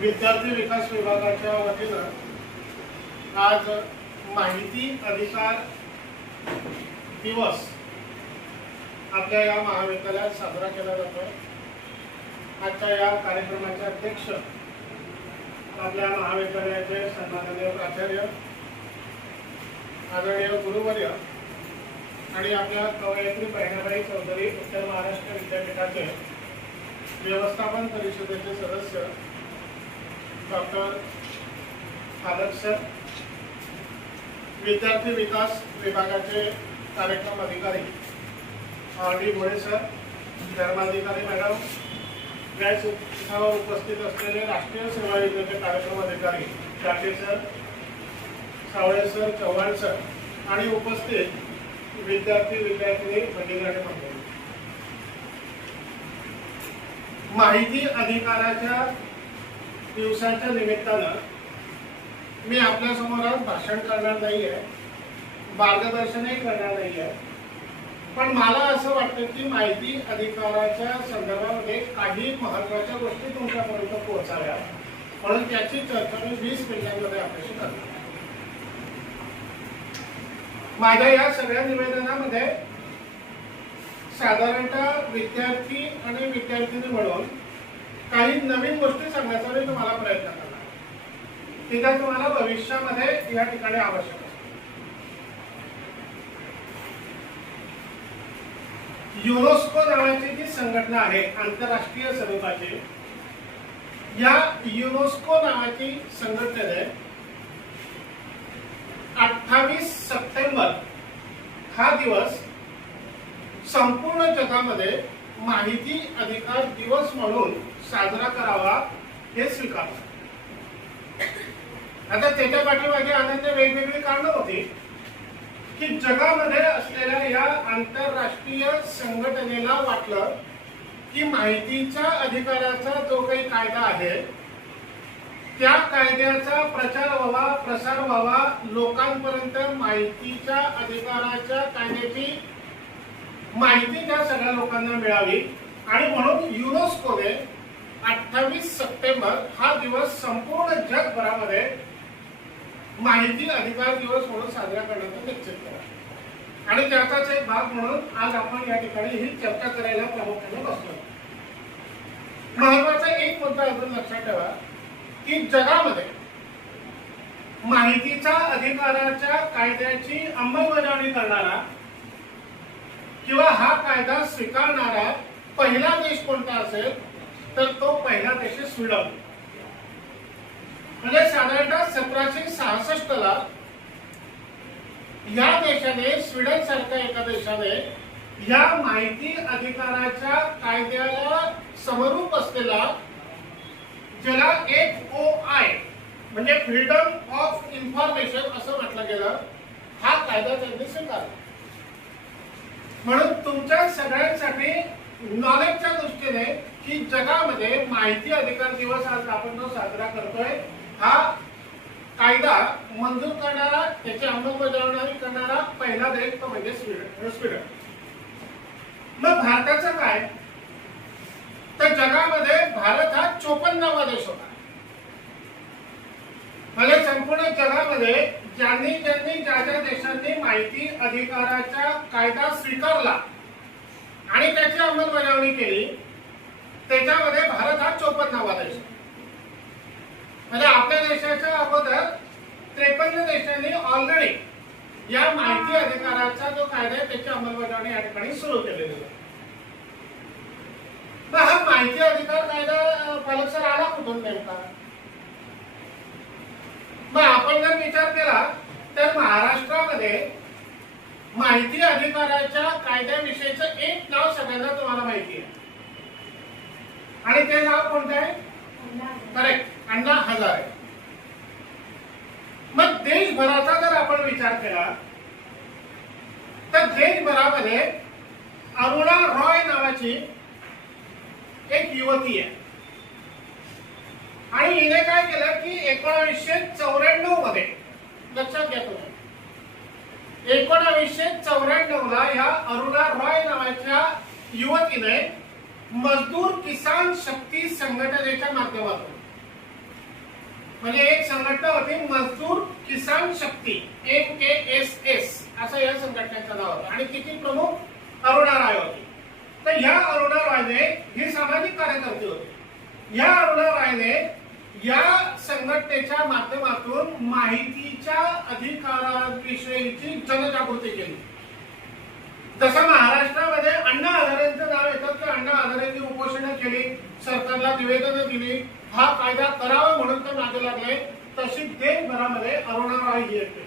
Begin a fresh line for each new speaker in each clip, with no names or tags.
विद्यार्थी विकास विभागाच्या वतीनं आज माहिती अधिकार दिवस आपल्या या महाविद्यालयात साजरा केला जातो आजच्या या कार्यक्रमाचे अध्यक्ष आपल्या महाविद्यालयाचे सन्माननीय प्राचार्य आदरणीय गुरुवर्य आणि आपल्या कवयत्री बहिणाबाई चौधरी उत्तर महाराष्ट्र विद्यापीठाचे व्यवस्थापन परिषदेचे सदस्य डॉक्टर फादक सर विद्यार्थी विकास विभागाचे कार्यक्रम अधिकारी R D Bhole sir Dharmadhikari madam gas उत्सवावर उपस्थित असलेले राष्ट्रीय सेवा योजनेचे कार्यक्रम अधिकारी Jate sir Sawale sir Chavan sir आणि उपस्थित विद्यार्थी विद्यार्थिनी भगिनी मंडळी माहिती अधिकाराच्या दिवसाच्या निमित्तानं मी आपल्यासमोर आज भाषण करणार नाही आहे मार्गदर्शनही करणार नाही आहे पण मला असं वाटतं की माहिती अधिकाराच्या संदर्भामध्ये काही महत्त्वाच्या गोष्टी तुमच्यापर्यंत पोहोचाव्या. म्हणून त्याची चर्चा मी वीस मिनिटांमध्ये आपल्याशी करणार माझ्या या सगळ्या निवेदनामध्ये साधारणतः विद्यार्थी आणि विद्यार्थिनी म्हणून काही नवीन गोष्टी सांगण्याचा मी तुम्हाला प्रयत्न करणार. की त्या तुम्हाला भविष्यामध्ये या ठिकाणी आवश्यक युरोस्को नावाची जी संघटना आहे आंतरराष्ट्रीय स्वरूपाची या युनेस्को नावाची संघटनेने अठ्ठावीस सप्टेंबर हा दिवस संपूर्ण जगामध्ये माहिती अधिकार दिवस म्हणून साजरा करावा हे स्वीकारलं आता त्याच्या पाठीमागे अनंत वेगवेगळी कारणं होती की जगामध्ये असलेल्या या आंतरराष्ट्रीय संघटनेला वाटलं की माहितीच्या अधिकाराचा जो काही कायदा आहे त्या कायद्याचा प्रचार व्हावा प्रसार व्हावा लोकांपर्यंत माहितीच्या अधिकाराच्या कायद्याची माहिती त्या सगळ्या लोकांना मिळावी. आणि म्हणून युनेस्कोने अठ्ठावीस सप्टेंबर हा दिवस संपूर्ण जगभरामध्ये माहिती अधिकार दिवस म्हणून साजरा करण्याचा निश्चित करा. आणि त्याचाच एक भाग म्हणून आज आपण या ठिकाणी ही चर्चा करायला प्रामुख्याने बसलो महत्त्वाचा एक मुद्दा अजून लक्षात ठेवा की जगामध्ये माहितीच्या अधिकाराच्या कायद्याची अंमलबजावणी करणारा किंवा हा कायदा स्वीकारणारा पहिला देश कोणता असेल? तर तो पहिला देश स्वीडन म्हणजे साधारणतः सतराशे सहासष्ट ला या देशाने स्वीडन सारख्या एका देशाने या माहिती अधिकाराच्या कायद्याला समरूप असलेला ज्याला एफ ओ आय म्हणजे फ्रीडम ऑफ इन्फॉर्मेशन असं म्हटलं गेलं हा कायदा त्यांनी स्वीकारला. म्हणून तुमच्या सगळ्यांसाठी नॉलेजच्या दृष्टीने की जगामध्ये माहिती अधिकार दिवस आज आपण जो साजरा करतोय हा कायदा मंजूर करणारा त्याची अंमलबजावणी करणारा पहिला देश तो म्हणजे, म्हणजे स्वीडन मग भारताचं काय? तर जगामध्ये भारत हा चोपन्नावा देश होता. म्हणजे संपूर्ण जगामध्ये ज्यांनी ज्यांनी ज्या ज्या देशांनी माहिती अधिकाराचा कायदा स्वीकारला आणि त्याची अंमलबजावणी केली त्याच्यामध्ये भारत हा चोपन्नावा देश म्हणजे आपल्या देशाच्या अगोदर त्रेपन्न देशांनी ऑलरेडी या माहिती अधिकाराचा जो कायदा आहे त्याची अंमलबजावणी या ठिकाणी सुरू केलेली आहे. हा माहिती अधिकार कायदा पालक सर आला कुठून नेमका? मग आपण जर विचार केला तर महाराष्ट्रामध्ये माहिती अधिकाराच्या कायद्याविषयीचं एक नाव सगळ्यांना तुम्हाला माहिती आहे. आणि ते नाव कोणतं आहे? करेक्ट अण्णा हजारे. मग देशभराचा जर आपण विचार केला तर देशभरामध्ये अरुणा रॉय नावाची एक युवती आहे. आणि हिने काय केलं की एकोणावीसशे चौऱ्याण्णवमध्ये लक्षात घ्या तुम्ही एकोणावीसशे चौऱ्याण्णव ला या अरुणा रॉय नावाच्या युवतीने मजदूर किसान शक्ती संघटनेच्या माध्यमातून. म्हणजे एक संघटना होती Mazdoor Kisan Shakti M K S S असं या संघटनेचं नाव होतं. आणि तिची प्रमुख? अरुणा राय होती. तर ह्या अरुणा रायने ही सामाजिक कार्यकर्ते होते. या अरुणा रायने या संघटनेच्या माध्यमातून माहितीच्या अधिकाराविषयीची जनजागृती केली. जसं महाराष्ट्रामध्ये अण्णा हजारेंचं नाव येतात तर अण्णा हजारेंनी उपोषणं केली सरकारला निवेदनं दिली. हा कायदा करावा म्हणून ते मागे लागले तशी देशभरामध्ये अरुणा राय येते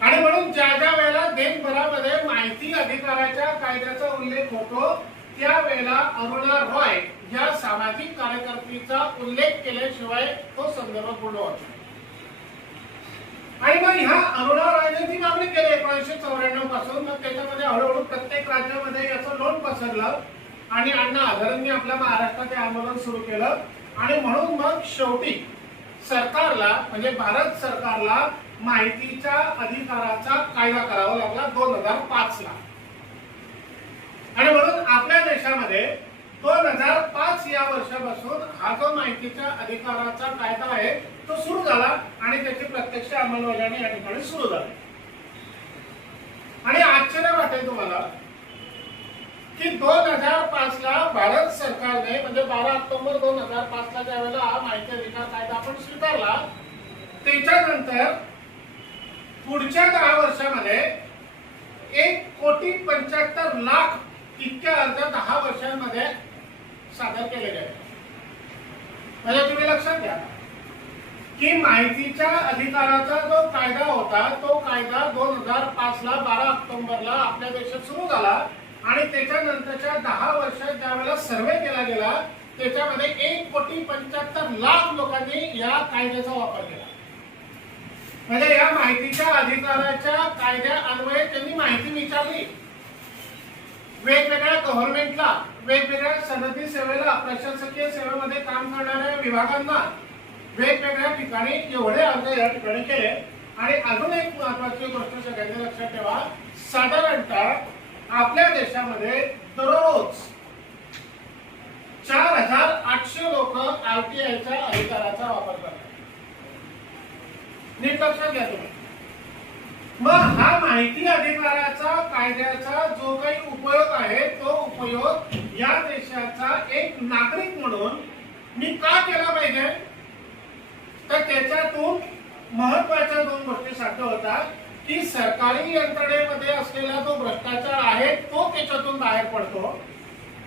आणि म्हणून ज्या ज्या वेळेला देशभरामध्ये माहिती अधिकाराच्या कायद्याचा उल्लेख होतो त्यावेळेला अरुणा रॉय या सामाजिक कार्यकर्तीचा उल्लेख केल्याशिवाय तो संदर्भ पूर्ण होतो. आणि मग ह्या अनुदान रायने मागणी केली एकोणीसशे चौऱ्याण्णवपासून. मग त्याच्यामध्ये हळूहळू प्रत्येक राज्यामध्ये याचं लोन पसरलं आणि अण्णा हजारेंनी आपल्या महाराष्ट्रात हे आंदोलन सुरू केलं. आणि म्हणून मग शेवटी सरकारला म्हणजे भारत सरकारला माहितीच्या अधिकाराचा कायदा करावा लागला दोन हजार पाच ला आणि म्हणून आपल्या देशामध्ये दोन हजार पाच या वर्षापासून हा जो माहितीच्या अधिकाराचा कायदा आहे तो सुरू झाला आणि त्याची प्रत्यक्ष अंमलबजावणी या ठिकाणी सुरू झाली. आणि आश्चर्य वाटेल तुम्हाला की दोन हजार पाच ला भारत सरकारने म्हणजे बारा ऑक्टोबर दोन हजार पाच ला ज्यावेळेला हा माहिती अधिकार कायदा आपण स्वीकारला त्याच्यानंतर पुढच्या दहा वर्षामध्ये एक कोटी पंच्याहत्तर लाख इतक्या अर्ज दहा वर्षांमध्ये सादर केले गेले. म्हणजे तुम्ही लक्षात घ्या. की माहितीच्या अधिकाराचा जो कायदा होता तो कायदा दोन हजार पाच ला बारा ऑक्टोबरला आपल्या देशात सुरू झाला आणि त्याच्यानंतरच्या दहा वर्षात ज्या वेळेला सर्वे केला गेला त्याच्यामध्ये एक कोटी पंच्याहत्तर लाख लोकांनी या कायद्याचा वापर केला. म्हणजे या माहितीच्या अधिकाराच्या कायद्या अन्वये त्यांनी माहिती विचारली. वेगवेगळ्या गव्हर्नमेंटला वेगवेगळ्या सनदी सेवेला प्रशासकीय सेवेमध्ये काम करणाऱ्या विभागांना वेगवेगळ्या ठिकाणी एवढे अर्ज या ठिकाणी केले. आणि अजून एक महत्वाची गोष्ट सगळ्यांनी लक्षात ठेवा. साधारणतः आपल्या देशामध्ये दररोज चार हजार आठशे लोक आरटीआयच्या अधिकाराचा वापर करतात. नीट लक्षात घ्या तुम्ही. मग हा माहिती अधिकाराचा कायद्याचा जो काही उपयोग आहे तो उपयोग या देशाचा एक नागरिक म्हणून मी का केला पाहिजे? तर त्याच्यातून महत्त्वाच्या दोन गोष्टी साध्य होतात की सरकारी यंत्रणेमध्ये असलेला जो भ्रष्टाचार आहे तो त्याच्यातून बाहेर पडतो.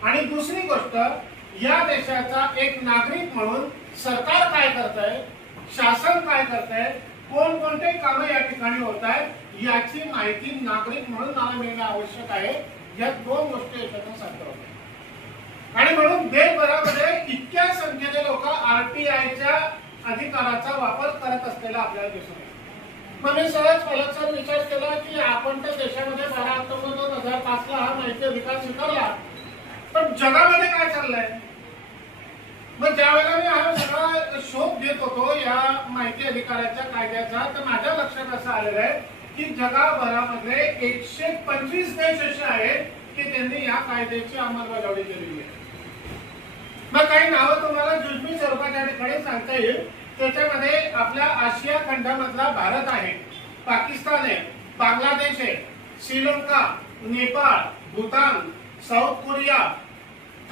आणि दुसरी गोष्ट या देशाचा एक नागरिक म्हणून सरकार काय करत आहे शासन काय करत आहे कोणकोणते कामं या ठिकाणी होत आहेत याची माहिती नागरिक म्हणून मला मिळणं आवश्यक आहे. या दोन गोष्टी याच्यातून साध्य होतात आणि म्हणून देशभरामध्ये इतक्या संख्येने लोक आरटीआयच्या अधिकाराचा वापर करत असलेला आपल्याला दिसून येतो मग मी सहज फलकसर विचार केला की आपण तर देशामध्ये बारा ऑक्टोबर दोन हजार पाच ला हा माहिती अधिकार स्वीकारला. पण जगामध्ये काय चाललंय? मग ज्यावेळेला मी हा सगळा शोध घेत होतो या माहिती अधिकाराच्या कायद्याचा तर माझ्या लक्षात असं आलेलं आहे की जगाभरामध्ये एकशे पंचवीस देश असे आहेत की त्यांनी या कायद्याची अंमलबजावणी केलेली आहे. मग काही नावं तुम्हाला जुजमी स्वरूपात या ठिकाणी सांगता येईल. त्याच्यामध्ये आपल्या आशिया खंडामधला भारत आहे पाकिस्तान आहे बांगलादेश आहे Sri Lanka Nepal Bhutan South Korea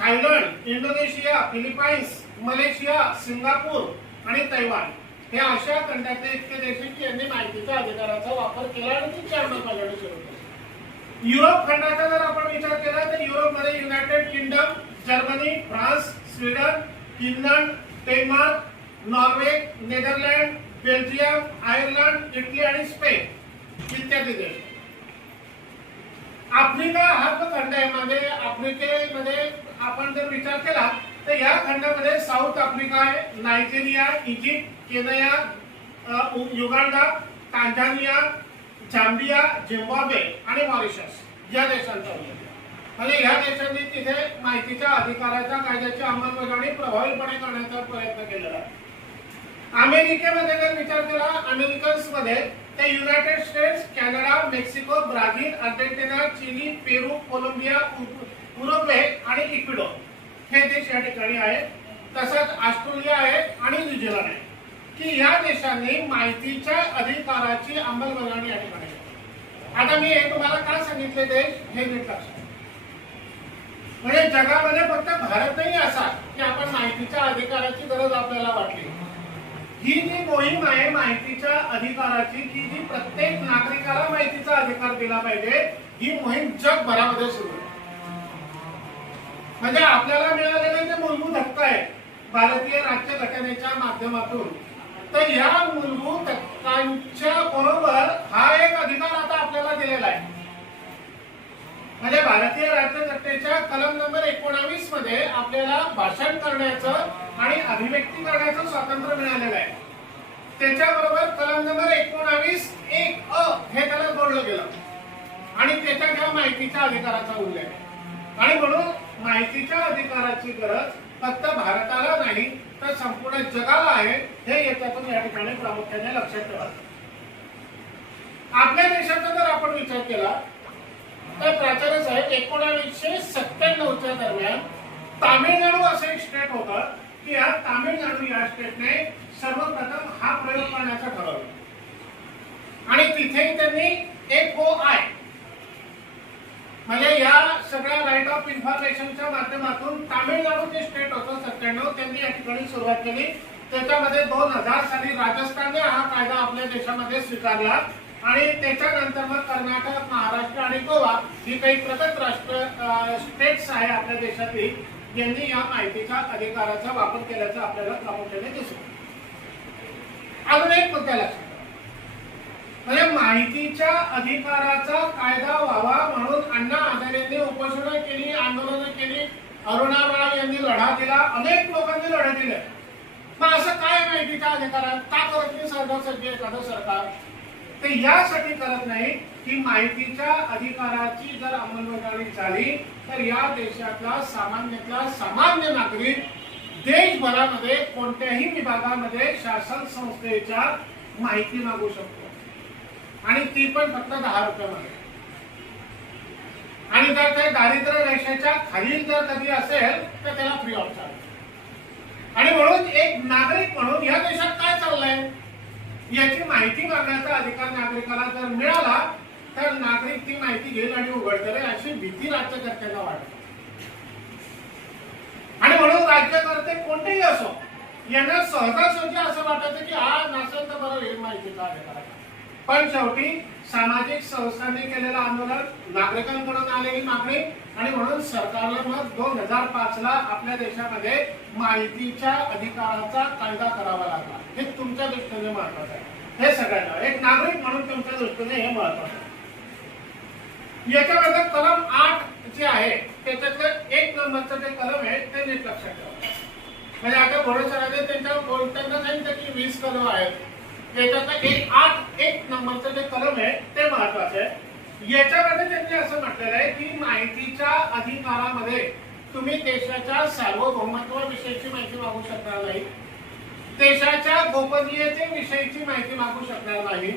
Thailand Indonesia Philippines Malaysia Singapore आणि तैवान. हे आशिया खंडातले इतके देश आहेत की यांनी माहितीच्या अधिकाराचा वापर केला आणि त्याची अंमलबजावणी सुरू केली. युरोप खंडाचा जर आपण विचार केला तर युरोपमध्ये United Kingdom Germany France Sweden Finland Denmark Norway Netherlands Belgium Ireland Italy आणि स्पेन इत्यादी देश. आफ्रिका हा जो खंड आहे. म्हणजे आफ्रिकेमध्ये आपण जर विचार केला तर या खंडामध्ये साऊथ आफ्रिका आहे Nigeria Egypt Kenya Uganda Tanzania Zambia Zimbabwe आणि मॉरिशस या देशांचा उल्लेख आणि ह्या देशांनी तिथे माहितीच्या अधिकाराच्या कायद्याची अंमलबजावणी प्रभावीपणे करण्याचा प्रयत्न केलेला आहे. अमेरिकेमध्ये जर विचार केला अमेरिकन्समध्ये ते United States Canada Mexico Brazil Argentina Chile Peru Colombia Uruguay आणि इक्विडोर हे देश या ठिकाणी आहेत. तसंच ऑस्ट्रेलिया आहे आणि न्यूझीलंड आहे. की या देशांनी माहितीच्या अधिकाराची अंमलबजावणी या ठिकाणी आता मी हे तुम्हाला का सांगितले देश हे नीट लक्षात म्हणजे जगामध्ये फक्त भारत नाही असा की आपण माहितीच्या अधिकाराची गरज आपल्याला वाटली. ही जी मोहीम आहे माहितीच्या अधिकाराची की जी प्रत्येक नागरिकाला माहितीचा अधिकार दिला पाहिजे ही मोहीम जगभरामध्ये सुरू आहे. म्हणजे आपल्याला मिळालेले जे मूलभूत हक्क आहे भारतीय राज्यघटनेच्या माध्यमातून तर या मूलभूत हक्कांच्या बरोबर हा एक अधिकार आता आपल्याला दिलेला आहे. म्हणजे भारतीय राज्यघटनेच्या कलम नंबर एकोणावीसमध्ये आपल्याला भाषण करण्याचं आणि अभिव्यक्ती करण्याचं स्वातंत्र्य मिळालेलं आहे. त्याच्याबरोबर कलम नंबर एकोणावीस एक अ हे त्याला जोडलं गेलं. आणि त्याच्या त्या माहितीच्या अधिकाराचा उल्लेख आहे. आणि म्हणून माहितीच्या अधिकाराची गरज फक्त भारताला नाही तर संपूर्ण जगाला आहे हे याच्यातून या ठिकाणी प्रामुख्याने लक्षात ठेवा आपल्या देशाचा जर आपण विचार केला तर प्राचार्य साहेब एकोणावीसशे सत्त्याण्णवच्या दरम्यान तामिळनाडू असं एक स्टेट होतं की या तामिळनाडू या स्टेटने सर्वप्रथम हा प्रयोग करण्याचं ठरवलं. आणि तिथे त्यांनी एक ओ आय म्हणजे या सगळ्या राईट ऑफ इन्फॉर्मेशनच्या माध्यमातून तामिळनाडू जे स्टेट होतं सत्त्याण्णव त्यांनी या ठिकाणी सुरुवात केली. त्याच्यामध्ये दोन हजार साली राजस्थानने हा कायदा आपल्या देशामध्ये स्वीकारला. आणि त्याच्यानंतर मग कर्नाटक महाराष्ट्र आणि गोवा ही काही प्रगत राष्ट्र स्टेट्स आहे आपल्या देशातली यांनी या माहितीचा अधिकाराचा वापर केल्याचं आपल्याला प्रामुख्याने दिसत. अजून एक मुद्दा लक्षात म्हणजे माहितीच्या अधिकाराचा कायदा व्हावा म्हणून अण्णा हजारेंनी उपोषणं केली आंदोलनं केली अरुणा राव यांनी लढा दिला अनेक लोकांनी लढा दिले मग असं काय माहितीच्या अधिकारात? का करत नाही सरकारसाठी एखादं सरकार? ते यासाठी करत नाही की माहितीच्या अधिकाराची जर अंमलबजावणी झाली तर या देशातला सामान्यातला सामान्य नागरिक देशभरामध्ये कोणत्याही विभागामध्ये शासन संस्थेच्या माहिती मागू शकतो. आणि ती पण फक्त दहा रुपयामध्ये. आणि जर ते दारिद्र्य रेषेच्या खालील जर कधी असेल तर त्याला फ्री ऑफ चार्ज आणि म्हणून एक नागरिक म्हणून या देशात काय चाललंय? याची माहिती मागण्याचा अधिकार नागरिकाला जर मिळाला तर नागरिक ती माहिती घेईल आणि उघडते अशी भीती राज्यकर्त्यांना वाटते. आणि म्हणून राज्यकर्ते कोणतेही असो यांना सहजासहजी असं वाटायचं की आज नसेल तर बरं हे माहिती का पण शेवटी सामाजिक संस्थांनी केलेलं आंदोलन नागरिकांकडून आलेली मागणी आणि म्हणून सरकारला मग दोन हजार पाच ला आपल्या देशामध्ये माहितीच्या अधिकाराचा कायदा करावा लागला. हे तुमच्या दृष्टीने महत्वाचं आहे. हे सगळ्यांना एक नागरिक म्हणून तुमच्या दृष्टीने हे महत्वाचं आहे. याच्यामध्ये कलम आठ जे आहे त्याच्यातलं एक नंबरचं जे कलम आहे ते नीट लक्षात ठेवा. म्हणजे आता भरोसराने त्यांच्या बोलताना सांगितलं की वीस कलम आहेत. त्याच्यातलं एक आठ एक नंबरचं जे कलम आहे ते महत्वाचं आहे. याच्यामध्ये त्यांनी असं म्हटलेलं आहे की माहितीच्या अधिकारामध्ये तुम्ही देशाच्या सार्वभौमत्वाविषयीची माहिती मागू शकणार नाही. देशाच्या गोपनीयतेविषयीची माहिती मागू शकणार नाही.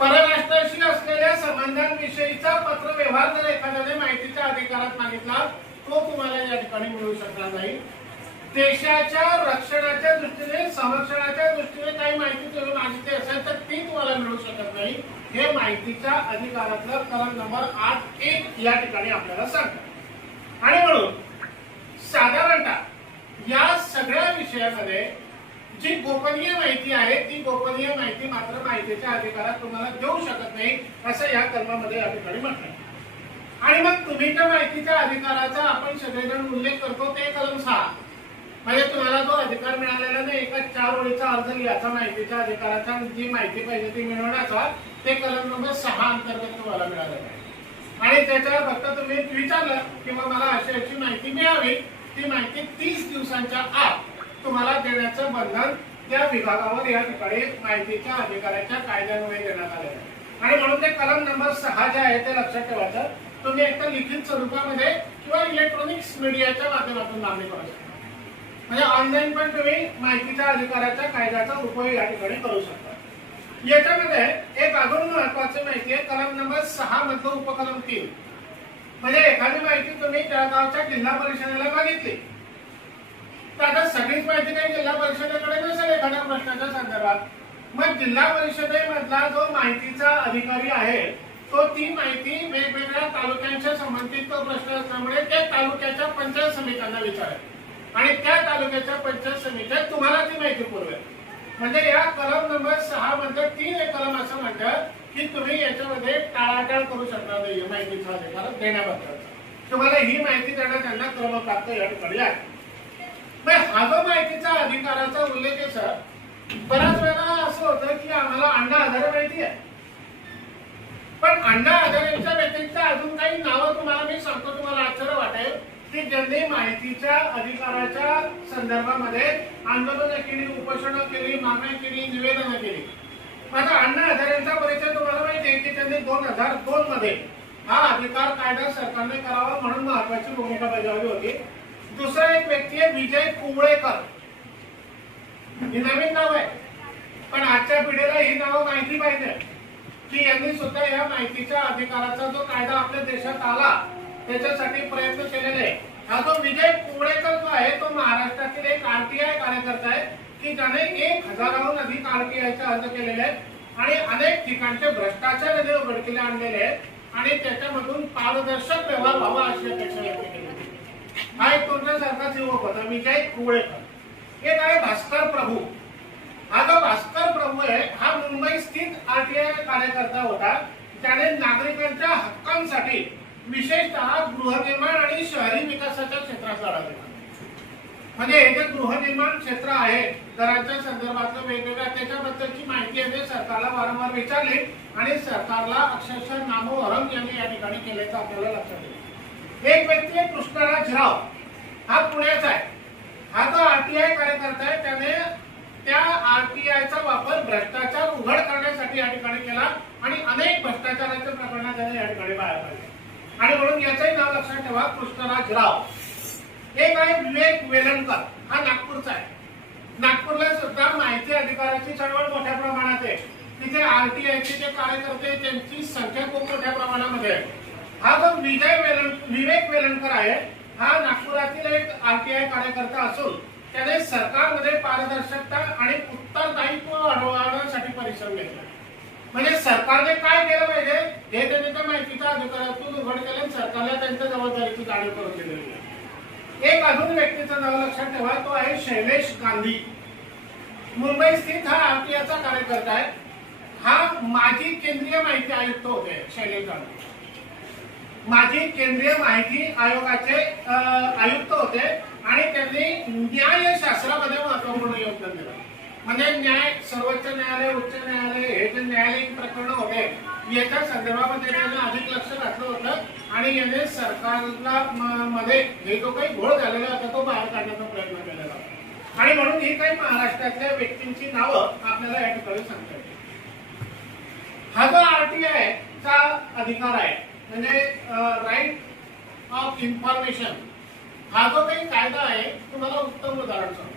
परराष्ट्राशी असलेल्या संबंधांविषयीचा पत्र व्यवहार जर एखाद्याने माहितीच्या अधिकारात मागितला तो तुम्हाला या ठिकाणी मिळू शकणार नाही. देशाच्या रक्षणाच्या दृष्टीने संरक्षणाच्या दृष्टीने काही माहिती तुम्ही मागितली असेल तर ती तुम्हाला मिळू शकत नाही. हे माहितीच्या अधिकारातलं कलम नंबर आठ एक या ठिकाणी आपल्याला सांगतात. आणि म्हणून साधारणतः या सगळ्या विषयामध्ये जी गोपनीय माहिती आहे ती गोपनीय माहिती मात्र माहितीच्या अधिकारात तुम्हाला देऊ शकत नाही असं या कलमामध्ये या ठिकाणी म्हटलं आणि मग तुम्ही त्या माहितीच्या अधिकाराचा आपण सगळेजण उल्लेख करतो ते कलम सहा. म्हणजे तुम्हाला तो अधिकार मिळालेला नाही. एका चार ओळीचा अर्ज लिहायचा माहितीच्या अधिकाराचा जी माहिती पाहिजे ती मिळवण्याचा ते कलम नंबर सहा अंतर्गत तुम्हाला मिळालेला आहे. आणि त्याच्यावर फक्त तुम्ही विचारलं किंवा मला अशी अशी माहिती मिळावी. ती माहिती तीस दिवसांच्या आत तुम्हाला देण्याचं बंधन त्या विभागावर या ठिकाणी माहितीच्या अधिकाराच्या कायद्यामुळे देण्यात आलेलं आहे. आणि म्हणून ते कलम नंबर सहा जे आहे ते लक्षात ठेवायचं. तुम्ही एकतर लिखित स्वरूपामध्ये किंवा इलेक्ट्रॉनिक्स मीडियाच्या माध्यमातून मागणी करू शकता. म्हणजे ऑनलाईन पण तुम्ही माहितीच्या अधिकाराच्या कायद्याचा उपयोग या ठिकाणी करू शकता. याच्यामध्ये एक अजून महत्वाची माहिती आहे कलम नंबर सहा मधलं उपकलम तीन. म्हणजे एखादी माहिती तुम्ही जळगावच्या जिल्हा परिषदेला मागितली. तर आता सगळीच माहिती काही जिल्हा परिषदेकडे नसेल एखाद्या प्रश्नाच्या संदर्भात. मग जिल्हा परिषदेमधला जो माहितीचा अधिकारी आहे तो ती माहिती वेगवेगळ्या तालुक्यांच्या संबंधित तो प्रश्न असल्यामुळे त्या तालुक्याच्या पंचायत समित्यांना विचारेल. आणि त्या तालुक्याच्या पंचायत समित्या तुम्हाला ती माहिती पुरवेल. म्हणजे या कलम नंबर सहा मध्ये तीन एक कलम असं म्हणतात की तुम्ही याच्यामध्ये टाळाटाळ करू शकणार नाही माहितीचा अधिकार देण्याबद्दल. तुम्हाला ही माहिती देणं त्यांना क्रमप्राप्त या ठिकाणी आहे. हा जो माहितीचा अधिकाराचा उल्लेख आहे सर बऱ्याच वेळा असं होतं की आम्हाला अण्णा आधारे माहिती आहे. पण अण्णा आधारेच्या व्यतिरिक्त अजून काही नावं तुम्हाला मी सांगतो तुम्हाला आश्चर्य वाटेल. की ज्यांनी माहितीच्या अधिकाराच्या संदर्भामध्ये आंदोलनं केली उपोषणं केली मागण्या केली निवेदनं केली. आता अण्णा हजारेंचा परिचय तुम्हाला माहिती आहे की त्यांनी दोन हजार दोन मध्ये हा अधिकार कायदा सरकारने करावा म्हणून महत्वाची भूमिका बजावली होती. दुसरा एक व्यक्ती आहे विजय कुंबळेकर ही नवीन नाव आहे. पण आजच्या पिढीला ही नावं माहिती पाहिजे. की यांनी सुद्धा या माहितीच्या अधिकाराचा जो कायदा आपल्या देशात आला त्याच्यासाठी प्रयत्न केलेले आहे. हा जो विजय कुंबळेकर जो आहे तो महाराष्ट्रातील एक आरटीआय कार्यकर्ता आहे की ज्याने एक हजाराहून अधिक आरटीआयचे अर्ज केलेले आहेत आणि अनेक ठिकाणचे भ्रष्टाचार याने उघडकीला आणलेले आहेत आणि त्याच्यामधून पारदर्शक व्यवहार व्हावा अशी अपेक्षा व्यक्त केली हा एक तुमच्यासारखाच युवक होता विजय कुवळेकर. एक आहे भास्कर प्रभू. हा जो भास्कर प्रभू आहे हा मुंबई स्थित आरटीआय कार्यकर्ता होता त्याने नागरिकांच्या हक्कांसाठी विशेषतः गृहनिर्माण आणि शहरी विकासाच्या क्षेत्रात लढा देणार म्हणजे हे जे गृहनिर्माण क्षेत्र आहे घरांच्या संदर्भातलं वेगवेगळ्या त्याच्याबद्दलची माहिती आहे सरकारला वारंवार विचारली आणि सरकारला अक्षरशः नामोहरम यांनी या ठिकाणी केल्याचं आपल्याला लक्षात येईल. एक व्यक्ती आहे कृष्णराज राव. हा पुण्याचा आहे. हा जो आरटीआय कार्यकर्ता आहे त्याने त्या आरटीआयचा वापर भ्रष्टाचार उघड करण्यासाठी या ठिकाणी केला आणि अनेक भ्रष्टाचाराच्या प्रकरणात त्याने या ठिकाणी बाहेर पडले आणि म्हणून याचंही नाव लक्षात ठेवा कृष्णराज राव. एक आहे विवेक वेलणकर हा नागपूरचा आहे. नागपूरला सुद्धा माहिती अधिकाराची चळवळ मोठ्या प्रमाणात आहे. तिथे आरटीआयचे जे कार्यकर्ते त्यांची संख्या खूप मोठ्या प्रमाणामध्ये आहे. हा जो विजय वेलण विवेक वेलणकर आहे हा नागपुरातील एक आरटीआय कार्यकर्ता असून त्याने सरकारमध्ये पारदर्शकता आणि उत्तरदायित्व वाढवण्यासाठी परिश्रम घेतला. म्हणजे सरकारने काय केलं पाहिजे हे त्यांनी त्या माहितीच्या अधिकारातून उघड केलं सरकारला त्यांच्या जबाबदारीची जाणीव करून दिलेली आहे. एक अजून व्यक्तीचं नाव लक्षात ठेवा तो आहे शैलेश गांधी. मुंबई स्थित हा आरटीआयचा कार्यकर्ता आहे. हा माजी केंद्रीय माहिती आयुक्त होते शैलेश गांधी. माजी केंद्रीय माहिती आयोगाचे आयुक्त होते आणि त्यांनी न्यायशास्त्रामध्ये महत्त्वपूर्ण योगदान दिलं. म्हणजे न्याय सर्वोच्च न्यायालय उच्च न्यायालय हे जे न्यायालयीन प्रकरण होते याच्या संदर्भामध्ये त्यानं अधिक लक्ष घातलं होतं आणि याने सरकारला मध्ये हे जो काही घोळ झालेला होता तो बाहेर काढण्याचा प्रयत्न केलेला होता आणि म्हणून ही काही महाराष्ट्रातल्या व्यक्तींची नावं आपल्याला या ठिकाणी सांगता येतील. हा जो आरटीआय चा अधिकार आहे म्हणजे राईट ऑफ इन्फॉर्मेशन हा जो काही कायदा आहे तुम्हाला उत्तम उदाहरण सांगतो.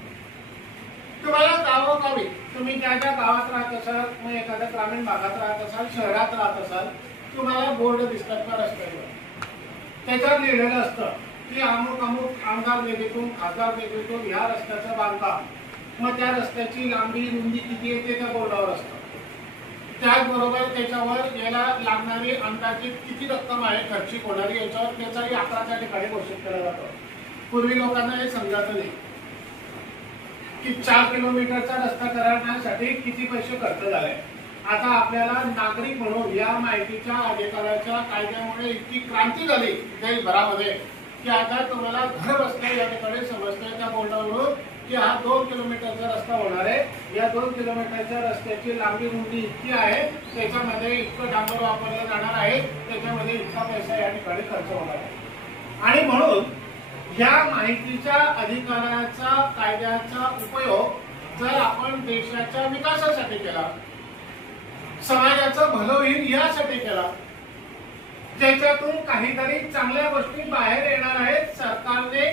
तुम्हाला गावोगावी तुम्ही ज्या ज्या गावात राहत असाल मग एखाद्या ग्रामीण भागात राहत असाल शहरात राहत असाल तुम्हाला बोर्ड दिसतात का रस्त्यावर? त्याच्यावर लिहिलेलं असतं की अमुक अमुक आमदार निधीतून खासदार निधीतून ह्या रस्त्याचं बांधकाम. मग त्या रस्त्याची लांबी रुंदी किती येते त्या बोर्डावर असतं. त्याचबरोबर त्याच्यावर याला लागणारी अंदाजित किती रक्कम आहे खर्ची होणारी याच्यावर त्याचाही आकडा त्या ठिकाणी घोषित केला जातो. पूर्वी लोकांना हे समजायचं नाही. की चार किलोमीटरचा रस्ता करण्यासाठी किती पैसे खर्च झाले? आता आपल्याला नागरिक म्हणून या माहितीच्या अधिकाराच्या कायद्यामुळे इतकी क्रांती झाली देशभरामध्ये की आता तुम्हाला घर बसल्या या ठिकाणी समजतंय त्या बोर्डावरून की हा दोन किलोमीटरचा रस्ता होणार आहे. या दोन किलोमीटरच्या रस्त्याची लांबी रुंदी इतकी आहे त्याच्यामध्ये इतकं डांबर वापरलं जाणार आहे त्याच्यामध्ये इतका पैसा या ठिकाणी खर्च होणार आहे. आणि म्हणून या माहितीच्या अधिकाराचा कायद्याचा उपयोग जर आपण देशाच्या विकासासाठी केला समाजाचं भलं होईल यासाठी केला ज्याच्यातून काहीतरी चांगल्या गोष्टी बाहेर येणार आहेत सरकारने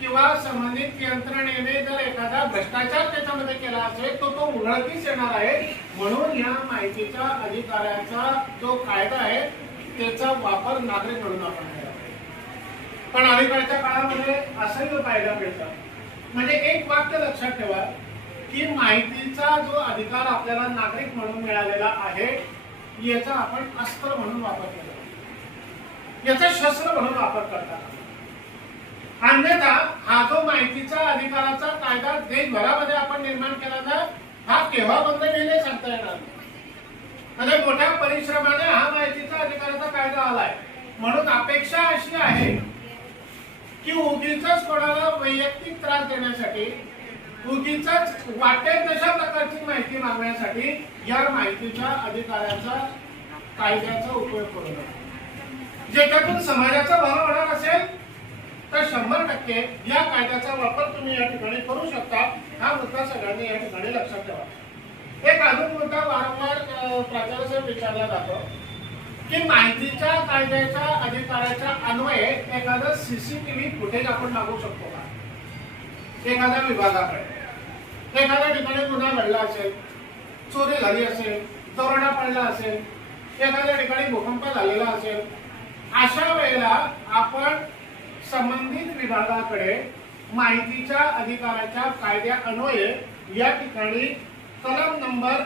किंवा संबंधित यंत्रणेने जर एखादा भ्रष्टाचार त्याच्यामध्ये केला असेल तो तो उघडकीस येणार आहे. म्हणून या माहितीच्या अधिकाराचा जो कायदा आहे त्याचा वापर नागरिक म्हणून आपण केला. पण अलीकडच्या काळामध्ये असंही पाहायला मिळतं. म्हणजे एक वाक्य लक्षात ठेवा की माहितीचा जो अधिकार आपल्याला नागरिक म्हणून मिळालेला आहे याचा आपण अस्त्र म्हणून वापर केला. याचा शस्त्र म्हणून वापर करतात. अन्यथा हा जो माहितीचा अधिकाराचा कायदा देशभरामध्ये आपण निर्माण केला ना हा केव्हा बंद होईल सांगता येणार म्हणजे मोठ्या परिश्रमाने हा माहितीचा अधिकाराचा कायदा आलाय. म्हणून अपेक्षा अशी आहे की उगीच कोणाला वैयक्तिक त्रास देण्यासाठी उगीच वाटेल तशा प्रकारची माहिती मागण्यासाठी या माहितीच्या अधिकाराचा कायद्याचा उपयोग करू नका. ज्याच्यातून समाजाचा भला होणार असेल तर शंभर टक्के या कायद्याचा वापर तुम्ही या ठिकाणी करू शकता. हा मुद्दा सगळ्यांनी या ठिकाणी लक्षात ठेवा. एक अजून मुद्दा वारंवार अ, प्राचार्य विचारला जातो. की माहितीच्या कायद्याच्या अधिकाराच्या अन्वये एखादं सीसीटीव्ही फुटेज आपण मागू शकतो का? एखाद्या विभागाकडे. एखाद्या ठिकाणी गुन्हा घडला असेल चोरी झाली असेल दरोडा पडला असेल एखाद्या ठिकाणी भूकंप झालेला असेल अशा वेळेला आपण संबंधित विभागाकडे माहितीच्या अधिकाराच्या कायद्या अन्वये या ठिकाणी कलम नंबर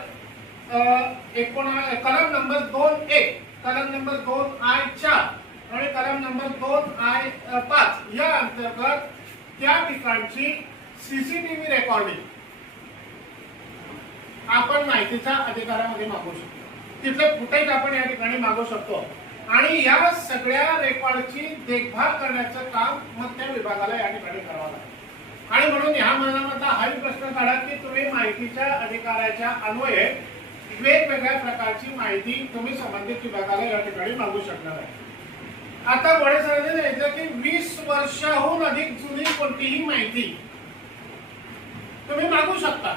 एकोणा कलम नंबर दोन एक कलम नंबर दोन आय चार आणि कलम नंबर दोन आय पाच या अंतर्गत त्या ठिकाणची सीसीटीव्ही रेकॉर्डिंग आपण माहितीच्या अधिकारामध्ये मागू शकतो. तिथले फुटेज आपण या ठिकाणी मागू शकतो. आणि या सगळ्या रेकॉर्डची देखभाल करण्याचं काम मग त्या विभागाला या ठिकाणी करावं लागेल आणि म्हणून या मनामध्ये हाही प्रश्न काढा की तुम्ही माहितीच्या अधिकाराच्या अन्वये वेगवेगळ्या प्रकारची माहिती तुम्ही संबंधित विभागाला या ठिकाणी मागू शकणार आहे. आता वडे सरांनी सांगितलं की वीस वर्षाहून अधिक जुनी कोणतीही माहिती तुम्ही मागू शकता.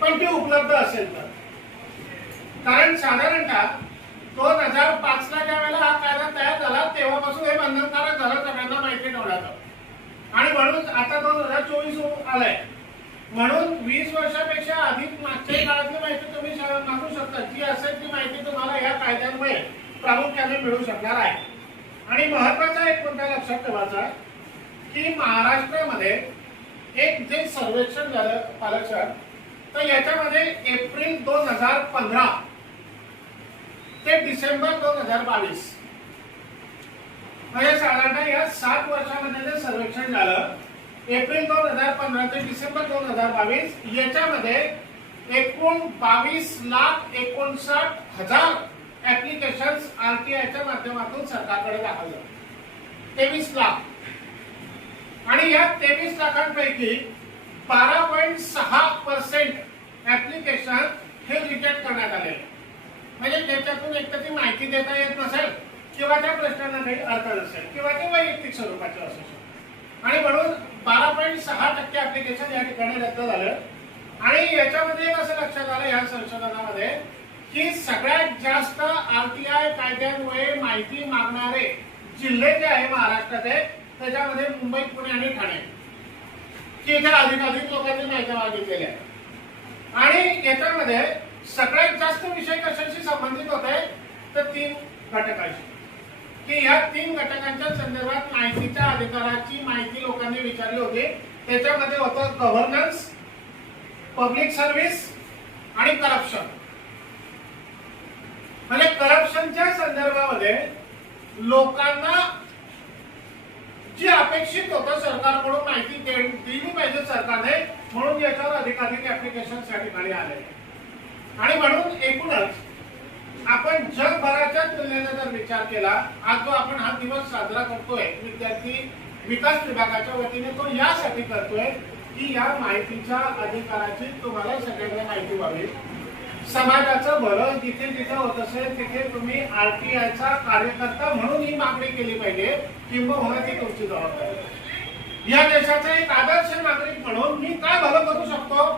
पण ती उपलब्ध असेल तर. कारण साधारणतः दोन हजार पाच ला ज्या वेळेला हा कायदा तयार झाला तेव्हापासून हे बंधनकारक झालं सगळ्यांना माहिती ठेवण्यात आणि म्हणून आता दोन हजार चोवीस आलाय. म्हणून वीस वर्षापेक्षा अधिक मागच्या काळातली माहिती तुम्ही मागू शकता. जी असेल ती माहिती तुम्हाला या कायद्यामुळे प्रामुख्याने मिळू शकणार आहे. आणि महत्त्वाचा एक मुद्दा लक्षात ठेवायचा की महाराष्ट्रामध्ये एक जे सर्वेक्षण झालं पालक तर याच्यामध्ये एप्रिल दोन हजार पंधरा ते डिसेंबर दोन हजार बावीस म्हणजे साधारणतः या सात वर्षामध्ये जे सर्वेक्षण झालं एप्रिल दोन हजार पंधरा ते डिसेंबर दोन हजार बावीस याच्यामध्ये एकूण बावीस लाख एकोणसाठ हजार ऍप्लिकेशन आरटीआयच्या माध्यमातून सरकारकडे दाखल झाले. तेवीस लाख. आणि या तेवीस लाखांपैकी बारा पॉईंट सहा पर्सेंट ऍप्लिकेशन हे रिजेक्ट करण्यात आले म्हणजे त्याच्यातून एक तर ती माहिती देता येत नसेल किंवा त्या प्रश्नांना काही अर्थ नसेल किंवा ते वैयक्तिक स्वरूपाचे असू शकते. आणि म्हणून बारा पॉईंट सहा टक्के ऍप्लिकेशन या ठिकाणी रद्द झालं. आणि याच्यामध्ये असं लक्षात आलं या संशोधनामध्ये? की सगळ्यात जास्त आरटीआय कायद्यामुळे माहिती मागणारे जिल्हे जे आहे महाराष्ट्राचे त्याच्यामध्ये मुंबई पुणे आणि ठाणे. की इथे अधिकाधिक लोकांनी माहिती मागितलेली आहे. आणि याच्यामध्ये सगळ्यात जास्त विषय कशाशी संबंधित होते? तर तीन घटकांशी. की या तीन घटकांच्या संदर्भात माहितीच्या अधिकाराची माहिती लोकांनी विचारली होती. त्याच्यामध्ये होतं गव्हर्नन्स पब्लिक सर्व्हिस आणि करप्शन म्हणजे करप्शनच्या संदर्भामध्ये लोकांना जी अपेक्षित होतं सरकारकडून माहिती दिली पाहिजे सरकारने म्हणून याच्यावर अधिकाधिक ऍप्लिकेशन या ठिकाणी आले. आणि म्हणून एकूणच आपण जगभराच्या तुलनेने जर विचार केला आज जो आपण हा दिवस साजरा करतोय विद्यार्थी विकास विभागाच्या वतीने तो यासाठी करतोय की या माहितीच्या अधिकाराची तुम्हाला सगळ्यांना माहिती व्हावी. समाजाचं भलं जिथे जिथे होत असेल तिथे तुम्ही आरटीआयचा कार्यकर्ता म्हणून ही मागणी केली पाहिजे किंबहुना ती तुमची जबाबदारी. या देशाचा एक आदर्श नागरिक म्हणून मी काय भलं करू शकतो?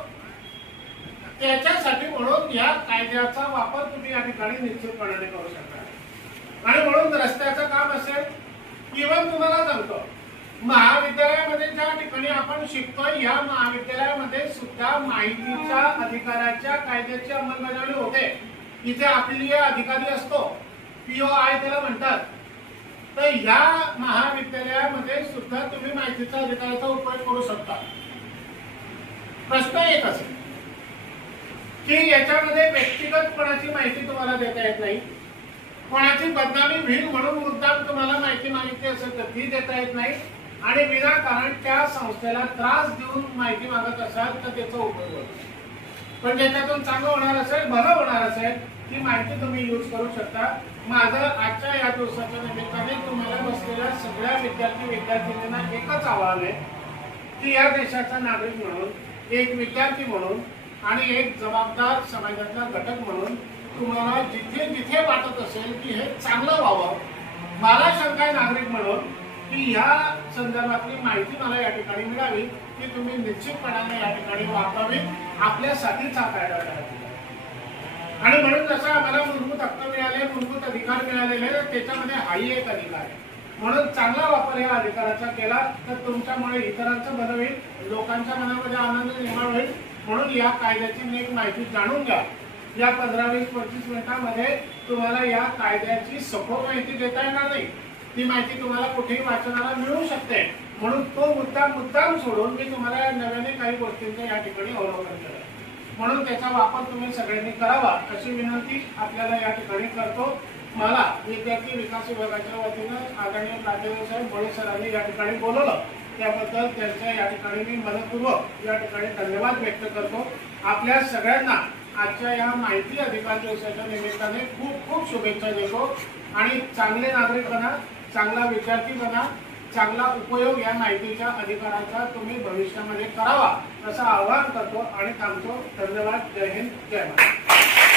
त्याच्यासाठी म्हणून या कायद्याचा वापर तुम्ही या ठिकाणी निश्चितपणाने करू शकता. आणि म्हणून रस्त्याचं काम असेल इव्हन तुम्हाला सांगतो महाविद्यालयामध्ये ज्या ठिकाणी आपण शिकतोय या महाविद्यालयामध्ये सुद्धा माहितीच्या अधिकाराच्या कायद्याची अंमलबजावणी होते. इथे आपली अधिकारी असतो पीओ आय त्याला म्हणतात. तर या महाविद्यालयामध्ये सुद्धा तुम्ही माहितीचा अधिकाराचा उपयोग करू शकता. प्रश्न एक असेल की याच्यामध्ये व्यक्तिगतपणाची माहिती तुम्हाला देता येत नाही. कोणाची बदनामी होईल म्हणून मुद्दाम तुम्हाला माहिती मागितली असेल तर ती देता येत नाही. आणि विनाकारण त्या संस्थेला त्रास देऊन माहिती मागत असाल तर त्याचा उपयोग होतो. पण ज्याच्यातून चांगलं होणार असेल बरं होणार असेल ती माहिती तुम्ही यूज करू शकता. माझं आजच्या या दिवसाच्या निमित्ताने तुम्हाला बसलेल्या सगळ्या विद्यार्थी विद्यार्थिनींना एकच आव्हान आहे की या देशाचा नागरिक म्हणून एक विद्यार्थी म्हणून आणि एक जबाबदार समाजातला घटक म्हणून तुम्हाला जिथे जिथे वाटत असेल की हे चांगलं व्हावं मला शंका आहे नागरिक म्हणून की या संदर्भातली माहिती मला या ठिकाणी मिळावी की तुम्ही निश्चितपणाने या ठिकाणी वापरावी आपल्यासाठीच हा कायदा आणि म्हणून जसं आम्हाला मूलभूत हक्क मिळाले मूलभूत अधिकार मिळालेले त्याच्यामध्ये हाही एक अधिकार आहे. म्हणून चांगला वापर या अधिकाराचा केला तर तुमच्यामुळे इतरांचं बरं होईल लोकांच्या मनामध्ये आनंद निर्माण होईल म्हणून या कायद्याची नीट माहिती जाणून घ्या. या पंधरा वीस पंचवीस मिनिटांमध्ये तुम्हाला या कायद्याची सखोल माहिती देता येणार नाही. ती माहिती तुम्हाला कुठेही वाचनाला मिळू शकते. म्हणून तो मुद्दा मुद्दाम सोडून मी तुम्हाला या नव्याने काही गोष्टींचं या ठिकाणी अवलोकन केलं म्हणून त्याचा वापर तुम्ही सगळ्यांनी करावा अशी विनंती आपल्याला या ठिकाणी करतो. मला विद्यार्थी विकास विभागाच्या वतीनं आदरणीय प्राध्यापक साहेब बळू सरांनी या ठिकाणी बोलवलं. त्याबद्दल त्यांच्या या ठिकाणी मी मनपूर्वक या ठिकाणी धन्यवाद व्यक्त करतो. आपल्या सगळ्यांना आजच्या या माहिती अधिकार दिवसाच्या निमित्ताने खूप खूप शुभेच्छा देतो. आणि चांगले नागरिक बना चांगला विद्यार्थी बना चांगला उपयोग या माहितीच्या अधिकाराचा तुम्ही भविष्यामध्ये करावा असं आवाहन करतो आणि थांबतो. धन्यवाद. जय हिंद. जय महाराज